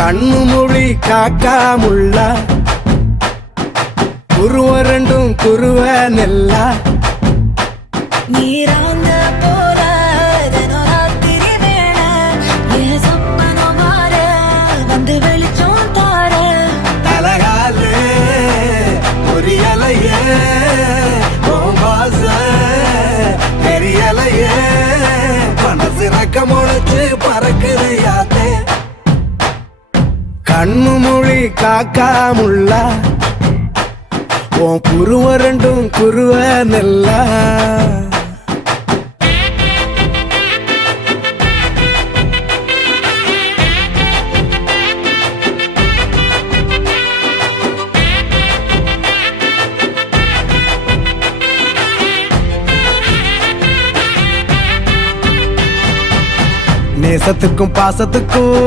கண்ணு மொழி காக்காமுள்ள குருவ ரெண்டும் குருவ நெல்லா நீராங்க போல ராத்திரி வேண என் சொப்பனம் மாற வந்து வெளிச்சம் தார தலகாலே பொரியலையே வாச பெரியலையே மனசு ரக்க முளைச்சு பறக்குது யாத்தே கண்ணு மொழி காக்காமுள்ள உன் குருவ ரெண்டும் குருவ நெல்லா நேசத்துக்கும் பாசத்துக்கும்